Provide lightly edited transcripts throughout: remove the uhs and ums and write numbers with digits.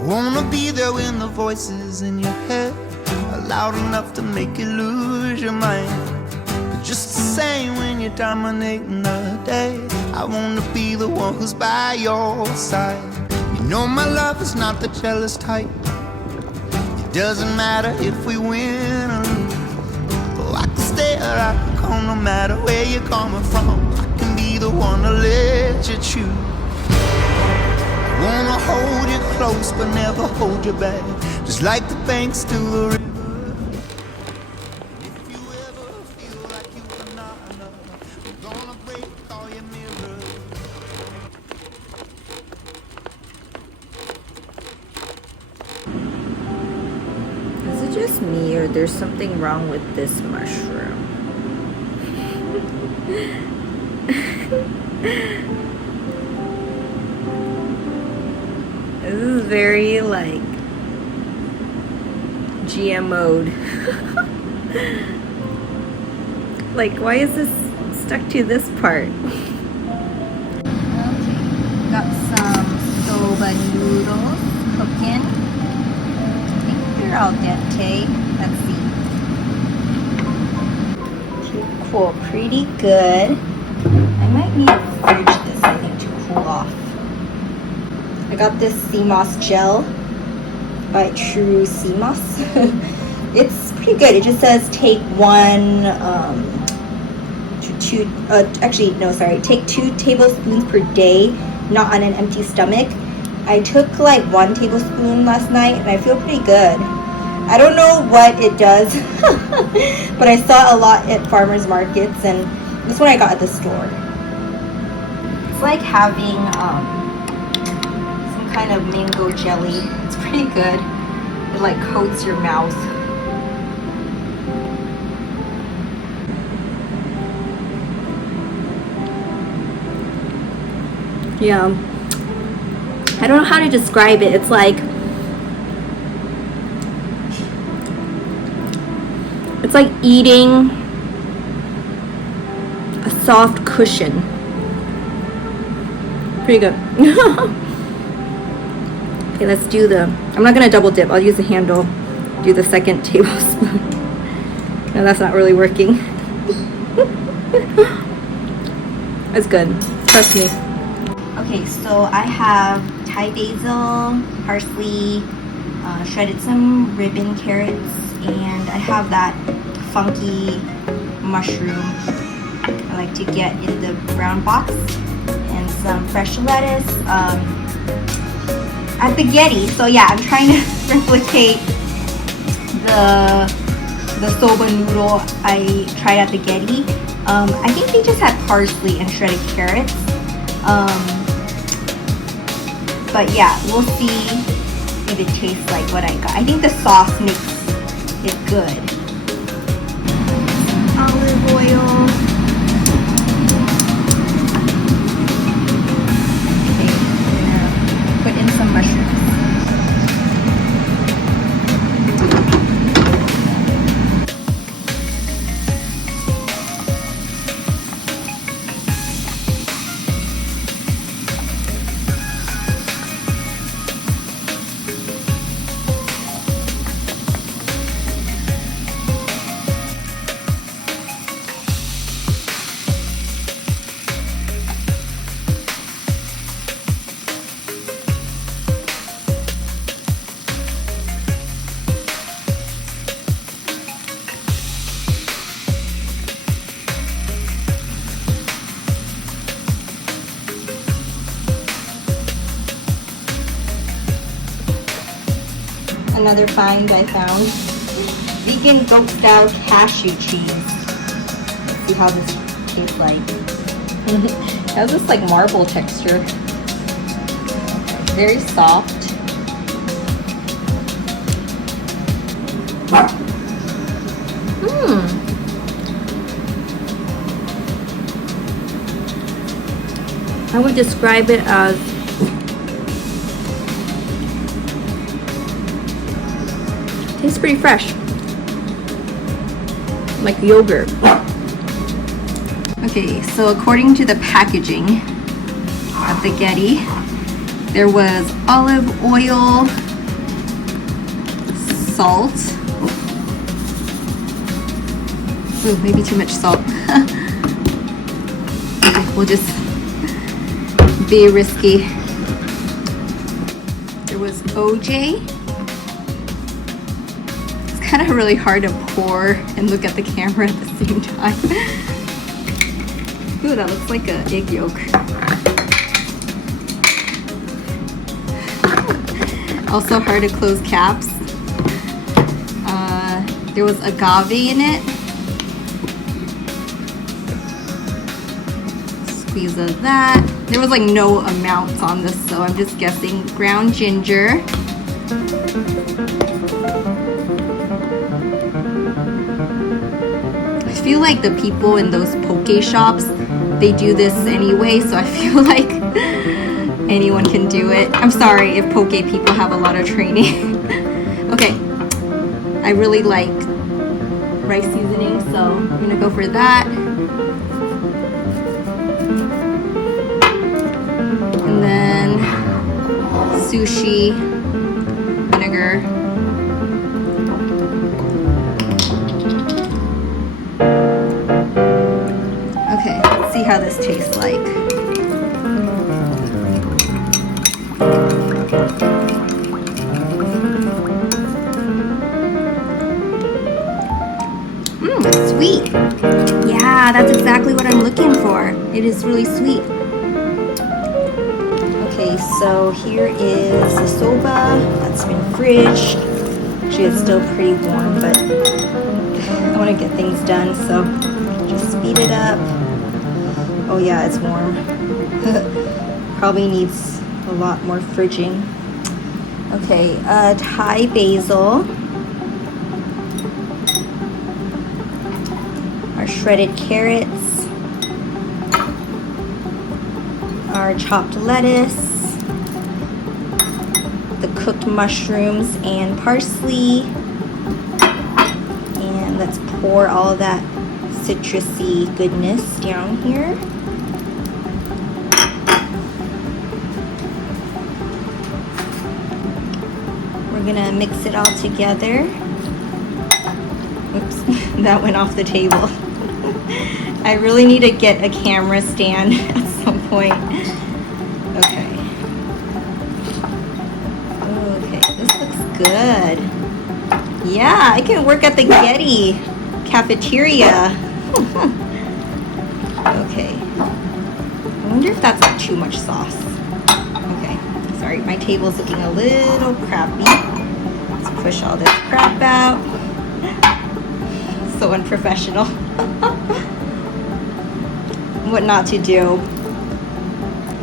wanna be there when the voices in your head are loud enough to make you lose your mind. But just the same, when you're dominating the day, I wanna be the one who's by your side. You know my love is not the jealous type. It doesn't matter if we win or lose. Oh, I can stay or I can go, no matter where you're coming from. I can be the one to let you choose. I wanna hold you close but never hold you back, just like the banks to the river. If you ever feel like you are not enough, we're gonna break all your mirrors. Is it just me, or there's something wrong with this mushroom? This is very like GMO'd. Like, why is this stuck to this part? Okay, got some soba noodles cooking. I think they're al dente. Let's see. Cool, pretty good. I might need to fridge this, I think, to cool off. I got this sea moss gel by True Sea Moss. It's pretty good. It just says take take 2 tablespoons per day, not on an empty stomach. I took like 1 tablespoon last night and I feel pretty good. I don't know what it does, but I saw a lot at farmers markets, and this one I got at the store. It's like having some kind of mango jelly. It's pretty good. It like coats your mouth. Yeah, I don't know how to describe it. It's like eating a soft cushion. Pretty good. Okay, let's do I'm not gonna double dip. I'll use the handle. Do the second tablespoon. No, that's not really working. It's good. Trust me. Okay, so I have Thai basil, parsley, shredded some ribbon carrots, and I have that funky mushroom I like to get in the brown box, and some fresh lettuce at the Getty. So yeah, I'm trying to replicate the soba noodle I tried at the Getty. I think they just had parsley and shredded carrots. But yeah, we'll see if it tastes like what I got. I think the sauce makes it good. Olive oil. Okay, I'm gonna put in some mushrooms. Another find I found. Vegan goat style cashew cheese. Let's see how this tastes like. It has this like marble texture. Very soft. I would describe it as tastes pretty fresh, like yogurt. Okay, so according to the packaging at the Getty, there was olive oil, salt. Ooh, maybe too much salt. Okay, we'll just be risky. There was OJ. It's kind of really hard to pour and look at the camera at the same time. Ooh, that looks like an egg yolk. Also hard to close caps. There was agave in it. Squeeze of that. There was like no amounts on this, so I'm just guessing. Ground ginger. I feel like the people in those poke shops, they do this anyway, so I feel like anyone can do it. I'm sorry if poke people have a lot of training. Okay, I really like rice seasoning, so I'm gonna go for that. And then sushi vinegar. Okay, let's see how this tastes like. Sweet. Yeah, that's exactly what I'm looking for. It is really sweet. Okay, so here is the soba that's been fridged. Actually, it's still pretty warm, but I want to get things done, so just speed it up. Oh yeah, it's warm. Probably needs a lot more fridging. Okay, Thai basil. Our shredded carrots, our chopped lettuce, the cooked mushrooms and parsley, and let's pour all that citrusy goodness down here. We're gonna mix it all together. Oops, that went off the table. I really need to get a camera stand at some point. Okay. Okay, this looks good. Yeah, I can work at the Getty cafeteria. Okay. I wonder if that's not too much sauce. Okay, sorry, my table's looking a little crappy. Let's push all this crap out. So unprofessional. What not to do.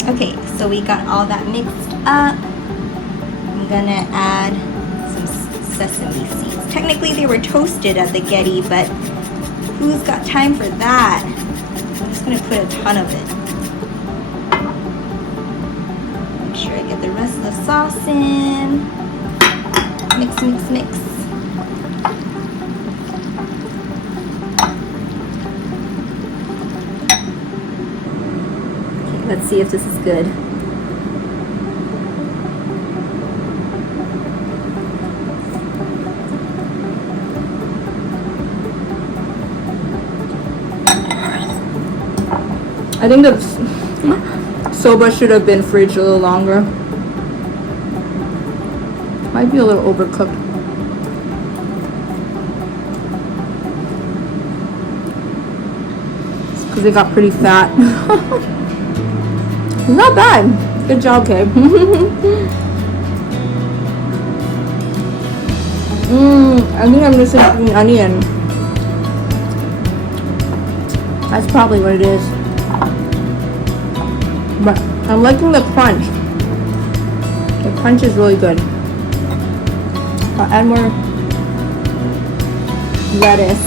Okay, so we got all that mixed up. I'm gonna add some sesame seeds. Technically they were toasted at the Getty, but who's got time for that? I'm just gonna put a ton of it. Make sure I get the rest of the sauce in. Mix, mix, mix. Let's see if this is good. I think the soba should have been fridged a little longer. Might be a little overcooked. It's because it got pretty fat. Not bad. Good job, Kay. I think I'm missing an onion. That's probably what it is. But I'm liking the crunch. The crunch is really good. I'll add more lettuce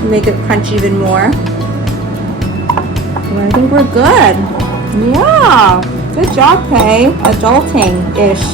to make it crunch even more. But I think we're good. Yeah, good job, Kay. Adulting-ish.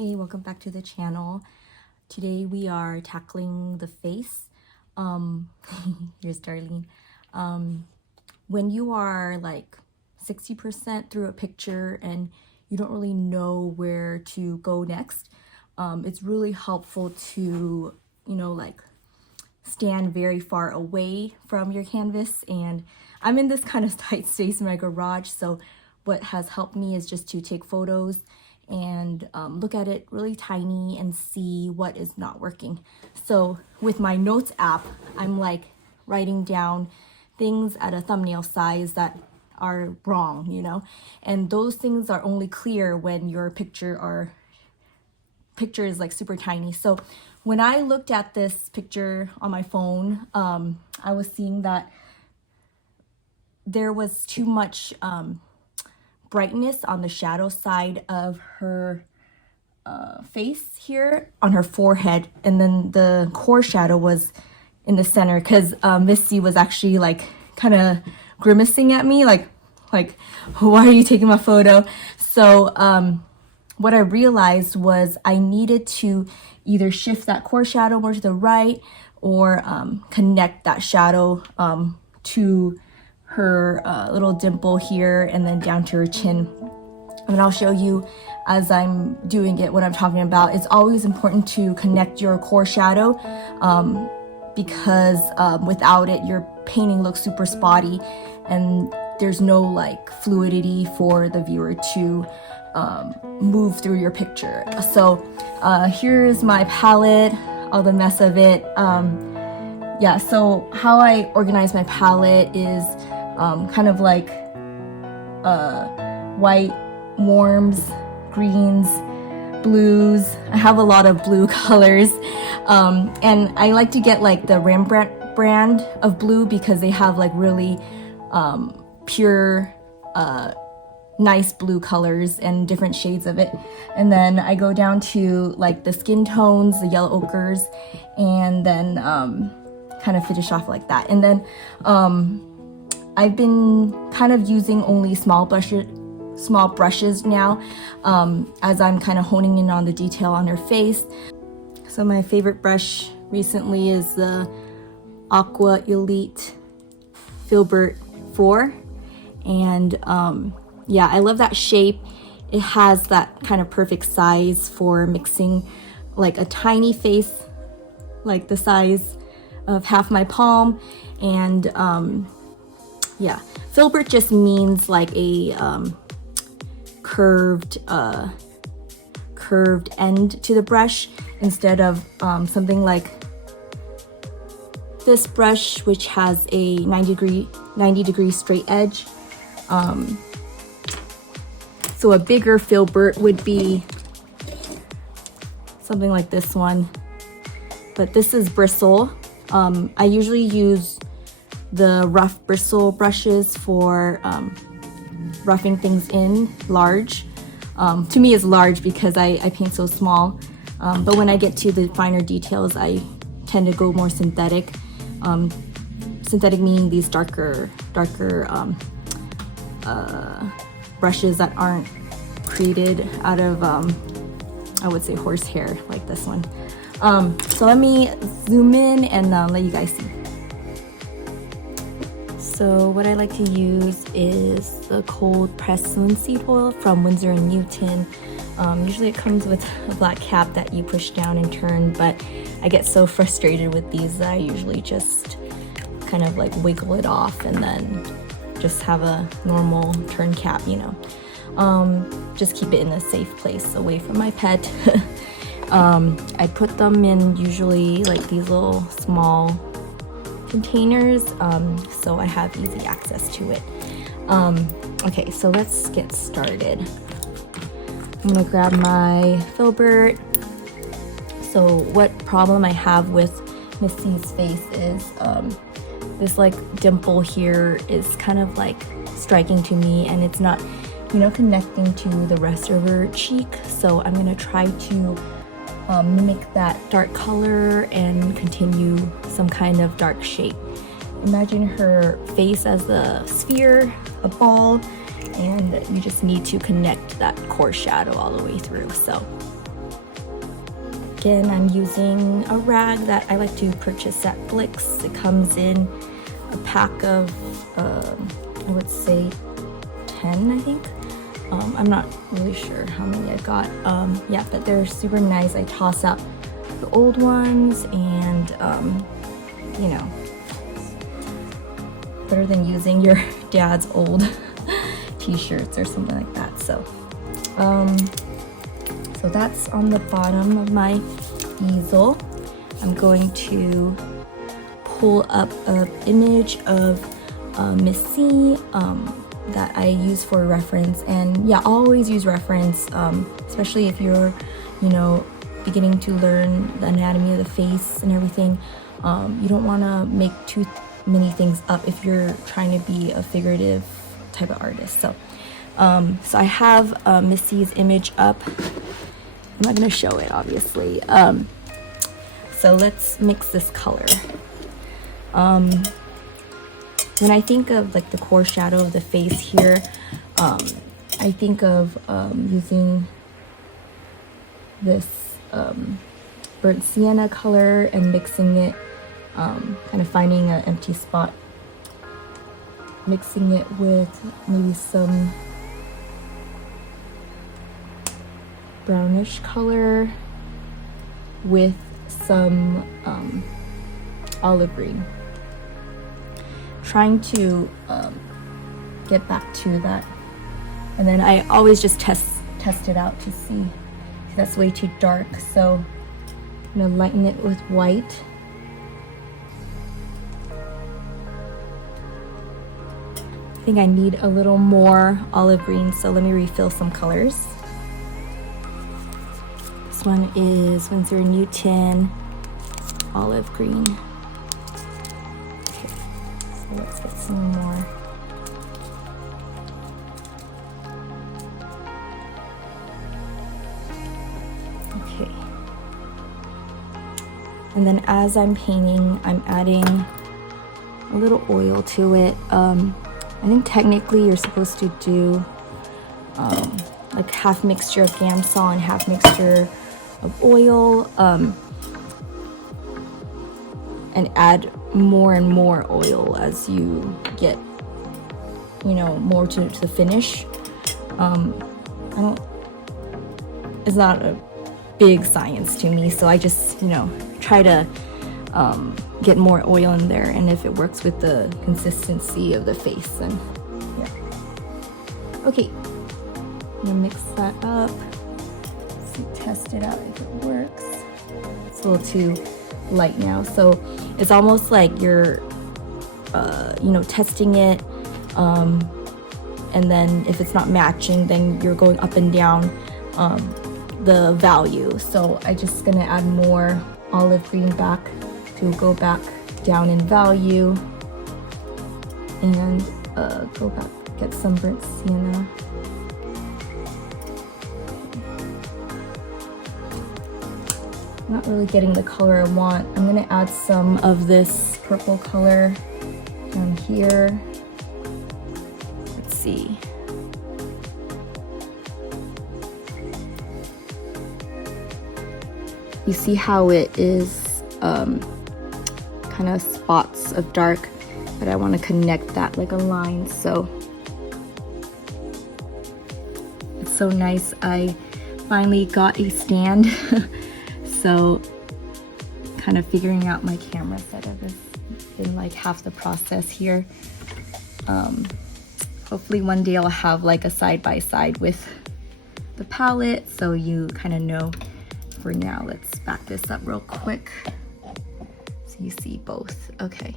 Hey, welcome back to the channel. Today we are tackling the face. Here's Darlene. When you are like 60% through a picture and you don't really know where to go next, it's really helpful to, like stand very far away from your canvas. And I'm in this kind of tight space in my garage, so what has helped me is just to take photos and look at it really tiny and see what is not working. So with my notes app, I'm like writing down things at a thumbnail size that are wrong, and those things are only clear when your picture is like super tiny. So when I looked at this picture on my phone, I was seeing that there was too much brightness on the shadow side of her face here on her forehead, and then the core shadow was in the center, because Missy was actually like kind of grimacing at me like why are you taking my photo? So what I realized was I needed to either shift that core shadow more to the right or connect that shadow to her little dimple here and then down to her chin. And I'll show you as I'm doing it what I'm talking about. It's always important to connect your core shadow because without it your painting looks super spotty and there's no like fluidity for the viewer to move through your picture. So here's my palette, all the mess of it. Yeah, so how I organize my palette is kind of like white, warms, greens, blues. I have a lot of blue colors, and I like to get like the Rembrandt brand of blue because they have like really pure nice blue colors and different shades of it. And then I go down to like the skin tones, the yellow ochres, and then kind of finish off like that. And then I've been kind of using only small brushes now, as I'm kind of honing in on the detail on her face. So my favorite brush recently is the Aqua Elite Filbert 4, and yeah, I love that shape. It has that kind of perfect size for mixing like a tiny face, like the size of half my palm. And yeah, filbert just means like a curved end to the brush, instead of something like this brush, which has a 90 degree straight edge. So a bigger filbert would be something like this one, but this is bristle. I usually use the rough bristle brushes for roughing things in, large. To me it's large because I paint so small, but when I get to the finer details I tend to go more synthetic. Synthetic meaning these darker brushes that aren't created out of I would say horsehair, like this one. So let me zoom in and let you guys see. So what I like to use is the cold pressed linseed oil from Winsor & Newton. Usually it comes with a black cap that you push down and turn, but I get so frustrated with these that I usually just kind of like wiggle it off and then just have a normal turn cap, just keep it in a safe place away from my pet. I put them in usually like these little small containers, so I have easy access to it. Okay, so let's get started. I'm gonna grab my filbert. So what problem I have with Missy's face is this like dimple here is kind of like striking to me, and it's not, connecting to the rest of her cheek. So I'm gonna try to mimic that dark color and continue some kind of dark shape. Imagine her face as a sphere, a ball, and you just need to connect that core shadow all the way through. So Again, I'm using a rag that I like to purchase at Blix. It comes in a pack of, I would say 10, I think. I'm not really sure how many I got. Yeah, but they're super nice. I toss out the old ones and, you know, better than using your dad's old t-shirts or something like that. So so that's on the bottom of my easel. I'm going to pull up an image of Miss C that I use for reference. And yeah, always use reference, especially if you're, you know, beginning to learn the anatomy of the face and everything. You don't want to make too many things up if you're trying to be a figurative type of artist. So so I have Miss C's image up. I'm not going to show it, obviously. So let's mix this color. When I think of like the core shadow of the face here, I think of using this burnt sienna color and mixing it, kind of finding an empty spot, mixing it with maybe some brownish color with some olive green. Trying to get back to that, and then I always just test it out to see if that's way too dark. So I'm gonna lighten it with white. I think I need a little more olive green, so let me refill some colors. This one is Winsor & Newton olive green. Okay, so let's get some more. Okay. And then as I'm painting, I'm adding a little oil to it. I think technically you're supposed to do like half mixture of Gamsol and half mixture of oil, and add more and more oil as you get, you know, more to the finish. It's not a big science to me, so I just, you know, try to get more oil in there, and if it works with the consistency of the face, then yeah. Okay, I'm gonna mix that up. See, test it out if it works. It's a little too light now, so it's almost like you're, you know, testing it, and then if it's not matching, then you're going up and down the value. So I just gonna add more olive green back to go back down in value, and go back, get some burnt sienna. I'm not really getting the color I want. I'm gonna add some of this purple color down here. Let's see. You see how it is kind of spots of dark, but I want to connect that like a line. So it's so nice. I finally got a stand. So kind of figuring out my camera setup has been like half the process here. Hopefully one day I'll have like a side-by-side with the palette, so you kind of know. For now, let's back this up real quick so you see both. Okay,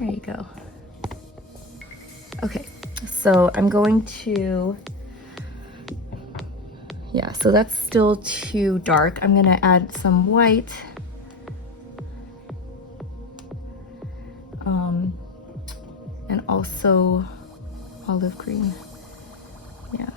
there you go. Okay, so I'm going to, yeah, so that's still too dark. I'm gonna add some white, and also olive green. Yeah.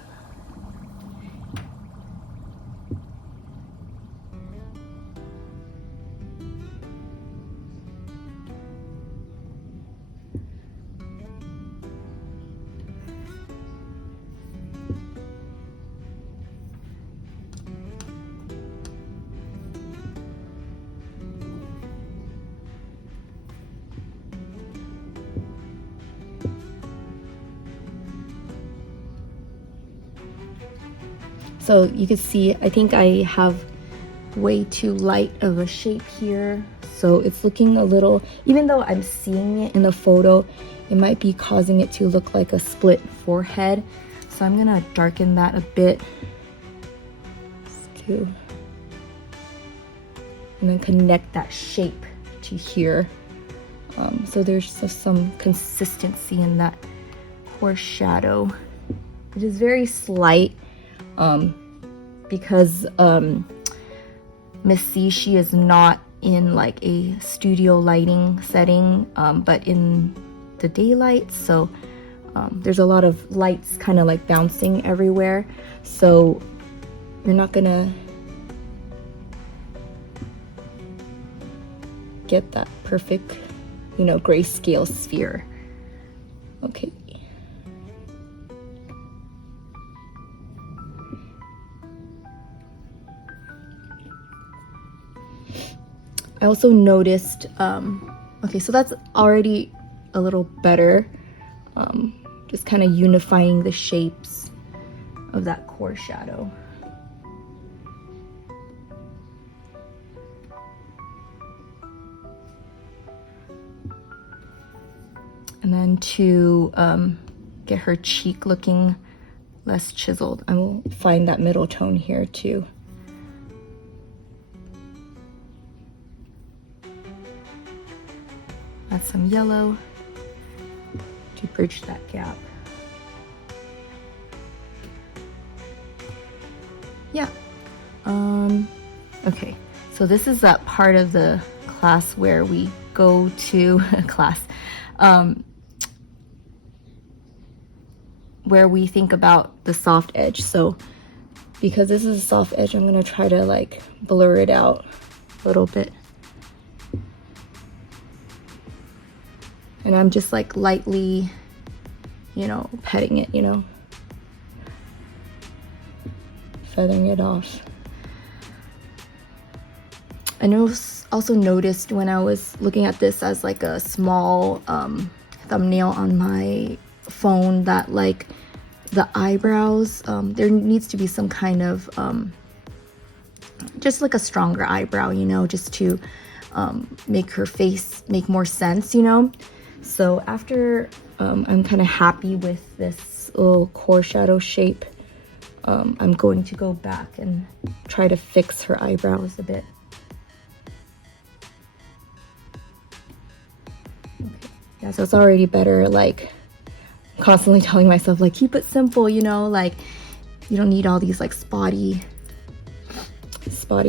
So you can see, I think I have way too light of a shape here. So it's looking a little, even though I'm seeing it in the photo, it might be causing it to look like a split forehead. So I'm gonna darken that a bit. And then connect that shape to here. So there's some consistency in that core shadow. It is very slight because Miss C, she is not in like a studio lighting setting, but in the daylight. So there's a lot of lights kind of like bouncing everywhere. So you're not gonna get that perfect, you know, grayscale sphere. Okay. I also noticed, okay, so that's already a little better. Just kind of unifying the shapes of that core shadow. And then to get her cheek looking less chiseled, I will find that middle tone here too. Add some yellow to bridge that gap. Yeah. Okay, so this is that part of the class where we go to a class where we think about the soft edge. So because this is a soft edge, I'm gonna try to like blur it out a little bit. And I'm just like lightly, you know, petting it, you know, feathering it off. I also noticed when I was looking at this as like a small thumbnail on my phone that like the eyebrows, there needs to be some kind of just like a stronger eyebrow, you know, just to make her face make more sense, you know. So after I'm kind of happy with this little core shadow shape, I'm going to go back and try to fix her eyebrows a bit. Okay. Yeah, so it's already better, like constantly telling myself like keep it simple, you know, like you don't need all these like spotty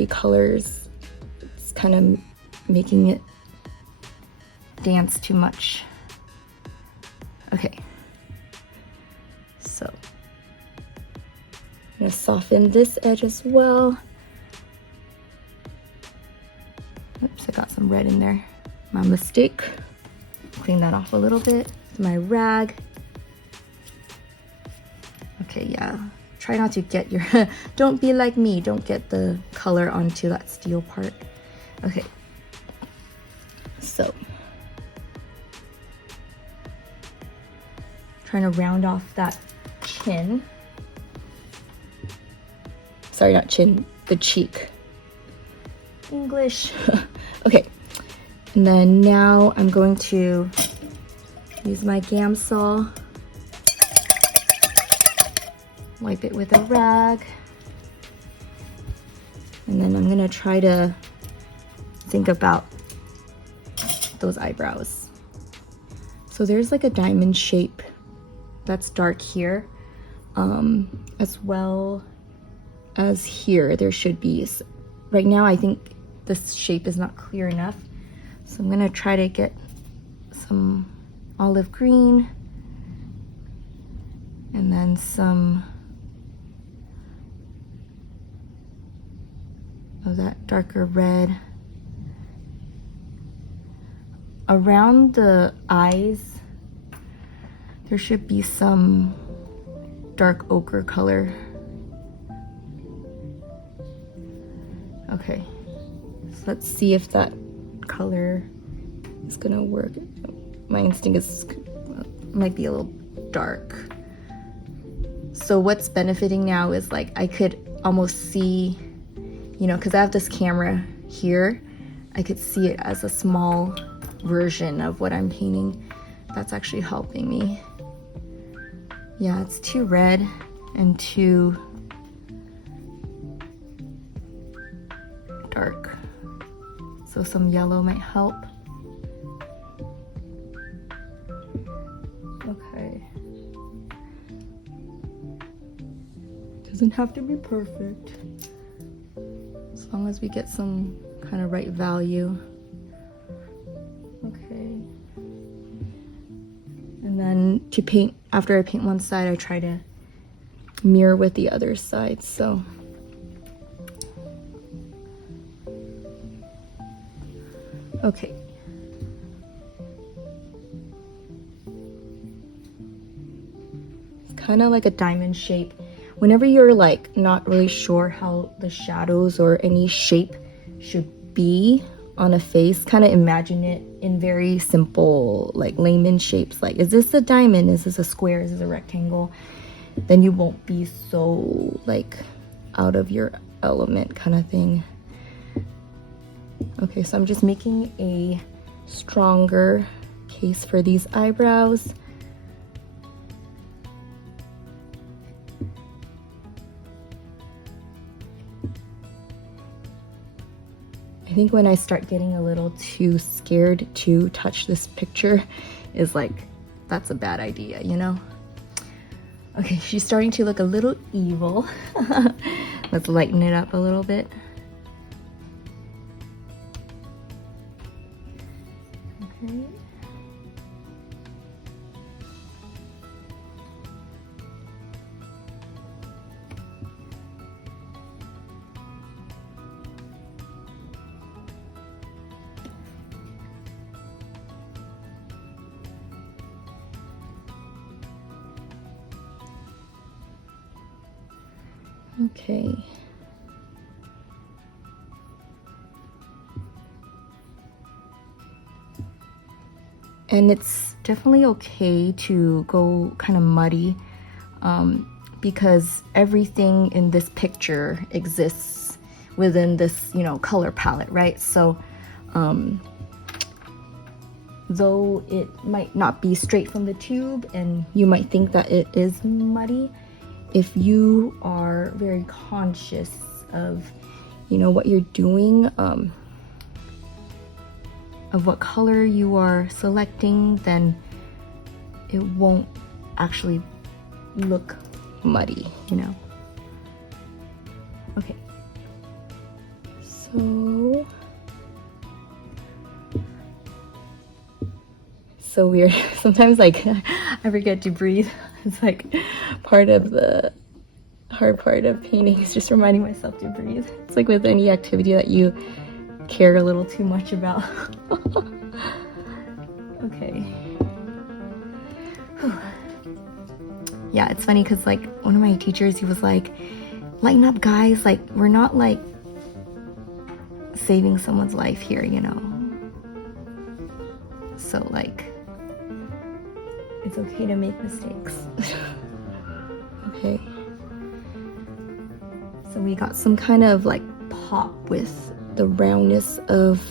colors. It's kind of making it dance too much. Okay, so I'm gonna soften this edge as well. Oops, I got some red in there. My mistake. Clean that off a little bit with my rag. Okay, yeah. Try not to get your, don't be like me, don't get the color onto that steel part. Okay. So, trying to round off that chin. Sorry, not chin, the cheek. English. Okay. And then now I'm going to use my Gamsol. Wipe it with a rag. And then I'm gonna try to think about those eyebrows. So there's like a diamond shape that's dark here, as well as here. There should be, right now I think this shape is not clear enough. So I'm gonna try to get some olive green and then some of that darker red. Around the eyes, there should be some dark ochre color. Okay, so let's see if that color is gonna work. My instinct is might be a little dark. So what's benefiting now is like I could almost see, you know, because I have this camera here, I could see it as a small version of what I'm painting. That's actually helping me. Yeah, it's too red and too dark. So some yellow might help. Okay. Doesn't have to be perfect. As long as we get some kind of right value. Okay. And then to paint, after I paint one side, I try to mirror with the other side, so. Okay. It's kind of like a diamond shape. Whenever you're like not really sure how the shadows or any shape should be on a face, kind of imagine it in very simple, like layman shapes. Like, is this a diamond? Is this a square? Is this a rectangle? Then you won't be so like out of your element kind of thing. Okay, so I'm just making a stronger case for these eyebrows. I think when I start getting a little too scared to touch this picture is like, that's a bad idea, you know? Okay, she's starting to look a little evil. Let's lighten it up a little bit. Okay. Okay. And it's definitely okay to go kind of muddy because everything in this picture exists within this, you know, color palette, right? So though it might not be straight from the tube and you might think that it is muddy, if you are very conscious of, you know, what you're doing, of what color you are selecting, then it won't actually look muddy, you know? Okay. So weird. Sometimes like I forget to breathe. It's like part of the hard part of painting is just reminding myself to breathe. It's like with any activity that you care a little too much about. Okay. Whew. Yeah, it's funny because like one of my teachers, he was like, lighten up guys, like we're not like saving someone's life here, you know? So like, it's okay to make mistakes. Okay. So we got some kind of like pop with the roundness of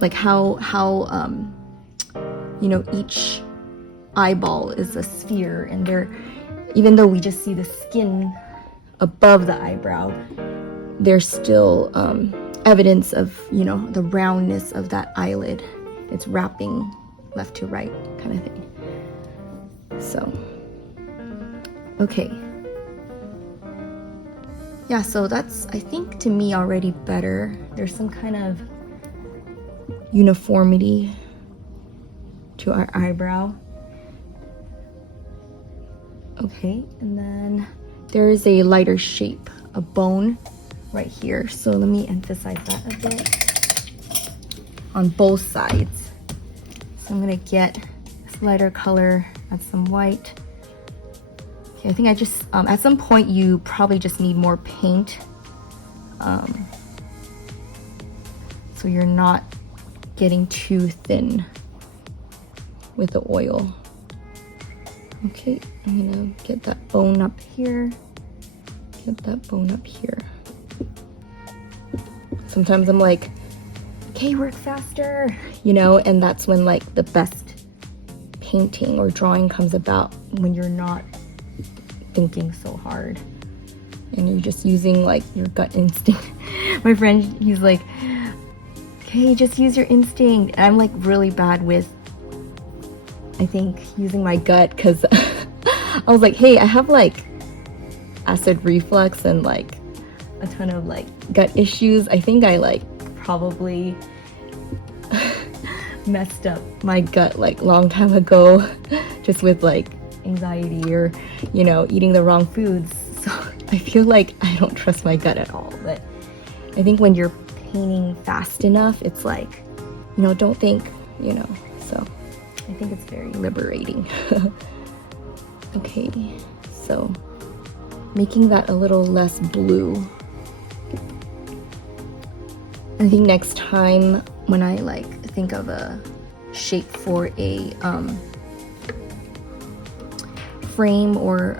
like how you know, each eyeball is a sphere, and they're, even though we just see the skin above the eyebrow, there's still evidence of, you know, the roundness of that eyelid. It's wrapping left to right kind of thing. So, okay. Yeah, so that's, I think, to me already better. There's some kind of uniformity to our eyebrow. Okay, and then there is a lighter shape, a bone right here. So let me emphasize that a bit on both sides. So I'm gonna get this lighter color, add some white. Okay, I think I just, at some point you probably just need more paint. So you're not getting too thin. with the oil. Okay, I'm gonna get that bone up here. Get that bone up here. Sometimes I'm like, okay, work faster, you know, and that's when like the best painting or drawing comes about, when you're not thinking so hard and you're just using like your gut instinct. My friend, he's like, okay, just use your instinct. And I'm like really bad with, I think, using my gut, because I was like, hey, I have like acid reflux and like a ton of like gut issues. I think I like probably messed up my gut like long time ago just with like anxiety or, you know, eating the wrong foods. So I feel like I don't trust my gut at all. But I think when you're painting fast enough, it's like, you know, don't think, you know. So I think it's very liberating. Okay, so making that a little less blue. I think next time when I like think of a shape for a frame or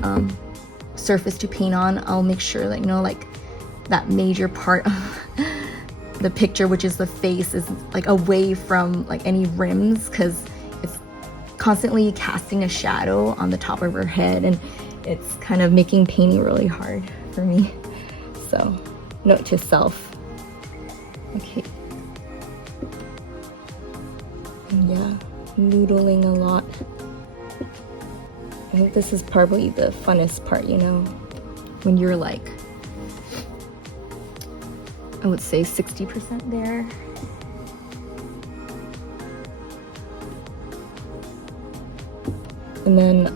surface to paint on, I'll make sure that, you know, like that major part of the picture, which is the face, is like away from like any rims, because it's constantly casting a shadow on the top of her head and it's kind of making painting really hard for me. So note to self. Okay. And yeah, noodling a lot. I think this is probably the funnest part, you know, when you're like, I would say 60% there. And then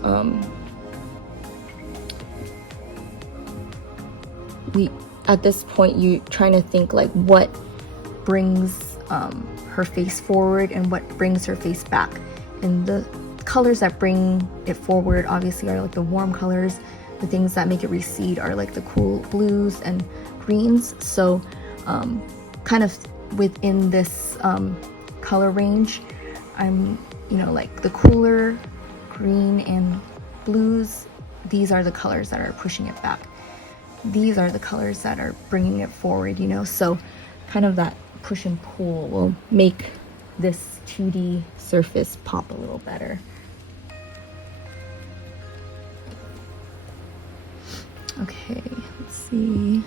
at this point, you trying to think like what brings her face forward and what brings her face back. And the colors that bring it forward obviously are like the warm colors. The things that make it recede are like the cool blues and greens. So kind of within this color range, I'm, you know, like the cooler green and blues, these are the colors that are pushing it back. These are the colors that are bringing it forward, you know. So kind of that push and pull will make this 2D surface pop a little better. Okay, let's see.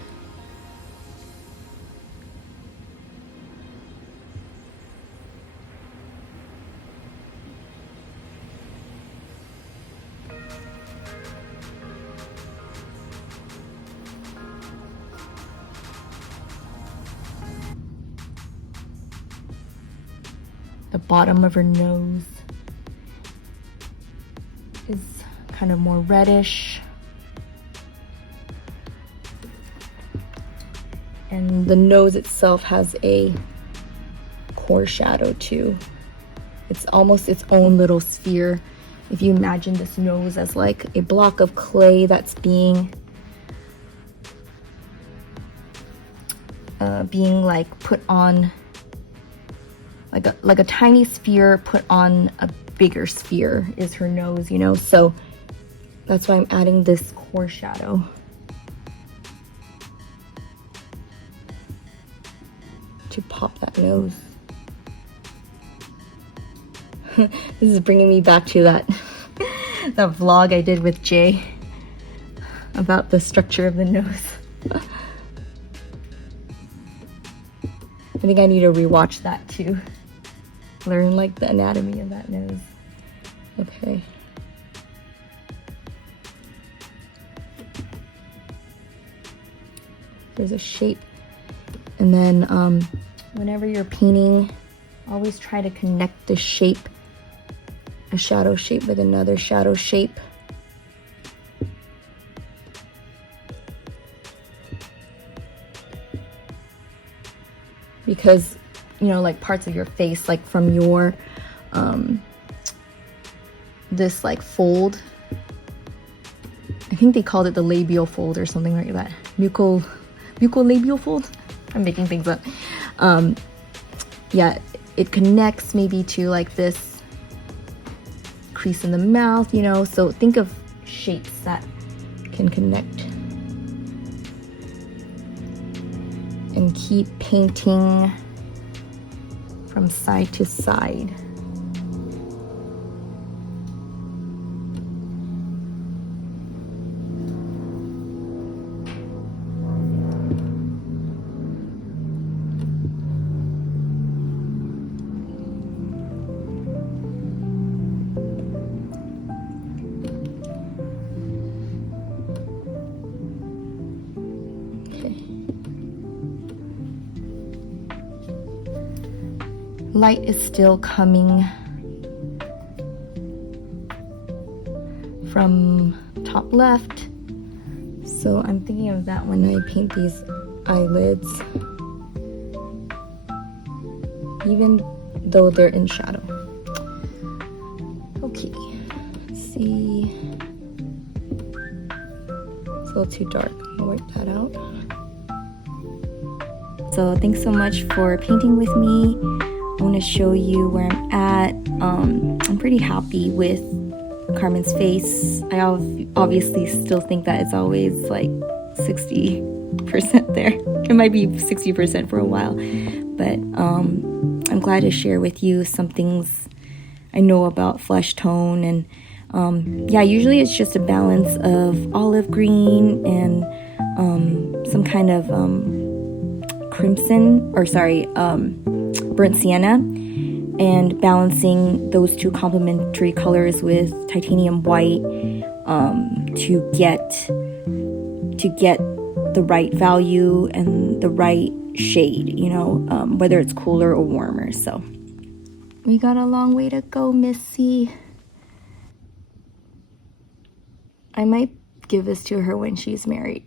The bottom of her nose is kind of more reddish. And the nose itself has a core shadow too. It's almost its own little sphere. If you imagine this nose as like a block of clay that's being like put on, like a tiny sphere put on a bigger sphere is her nose, you know. So that's why I'm adding this core shadow. To pop that nose. This is bringing me back to that that vlog I did with Jay about the structure of the nose. I think I need to rewatch that too. Learn like the anatomy of that nose. Okay. There's a shape. And then whenever you're painting, always try to connect the shape, a shadow shape with another shadow shape. Because, you know, like parts of your face, like from your, this like fold, I think they called it the labial fold or something like that. Mucolabial fold? I'm making things up. Yeah, it connects maybe to like this crease in the mouth, you know, so think of shapes that can connect. And keep painting from side to side. Light is still coming from top left, so I'm thinking of that when I paint these eyelids, even though they're in shadow. Okay, let's see. It's a little too dark. I'll wipe that out. So thanks so much for painting with me. I want to show you where I'm at. I'm pretty happy with Carmen's face. I obviously still think that it's always like 60% there. It might be 60% for a while, but I'm glad to share with you some things I know about flesh tone. And yeah, usually it's just a balance of olive green and some kind of burnt sienna, and balancing those two complementary colors with titanium white to get the right value and the right shade, you know, whether it's cooler or warmer. So we got a long way to go, Missy. I might give this to her when she's married.